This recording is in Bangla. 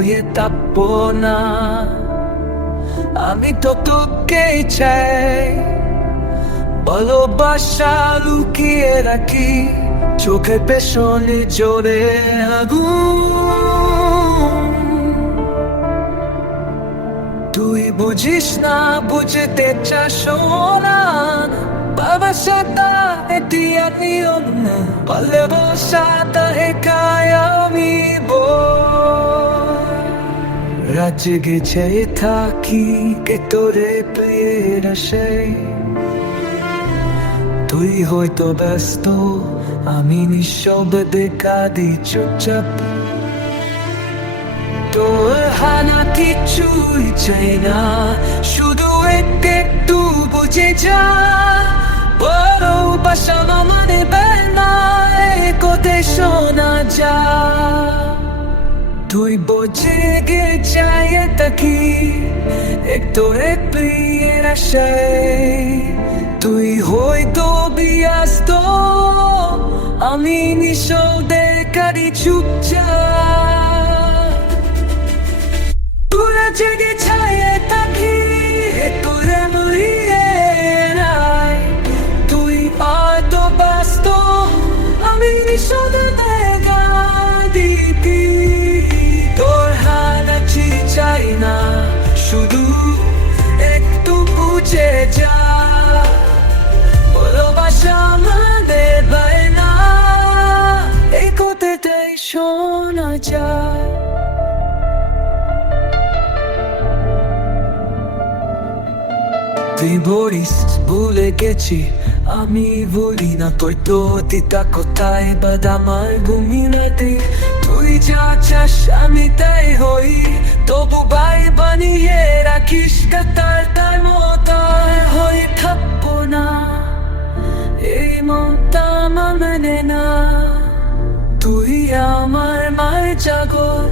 হয়ে থাকবো না। আমি তো তোকে চাই, ভালোবাসা লুকিয়ে রাখি চোখের পেছনে জোরে আগুন। তুই বুঝিস না, বুঝতে চাস না, ভালোবাসাটা এটি আর নিয়ম না, ভালোবাসাটা একাই আমি রাত জেগে চেয়ে থাকি কে তোরে পেয়ে আসে। তুই হয়তো ব্যস্ত, আমি নিঃশব্দে কাঁদি চুপচাপ। তোর হানা কিছুই চাই না, শুধু একটু বুঝে যা। ভালোবাসা মানে না কোথে শোনা যা। তুই বুঝে গে চাই তাকি একটু প্রিয়ের আশায়। তুই হয়তো ব্যস্ত, আমি নিঃশব্দে কাঁদি চুপচাপ। তোরা জেগে ছায়ে থাকি তোরে মরিয়ে নাই। তুই হয়তো ব্যস্ত, আমি নিঃশব্দে কাঁদি। তোর হানাচি চাই না, শুধু একটু বুঝে যা। ভালোবাসা মানে না এই কথাটাই শোনা যায়। তুই বলিস ভুলে গেছি, আমি বলি না। তোর তো অতীতটা কোথায় বাদ আমার ঘুমি রাতে। তুই যা চাস আমি তাই হই, তবু ভাই বানিয়ে রাখিস কাতার তার মতার হয়ে থাকবো না। এই মনটা মানে না, তুই আমার মায়ের জাগর।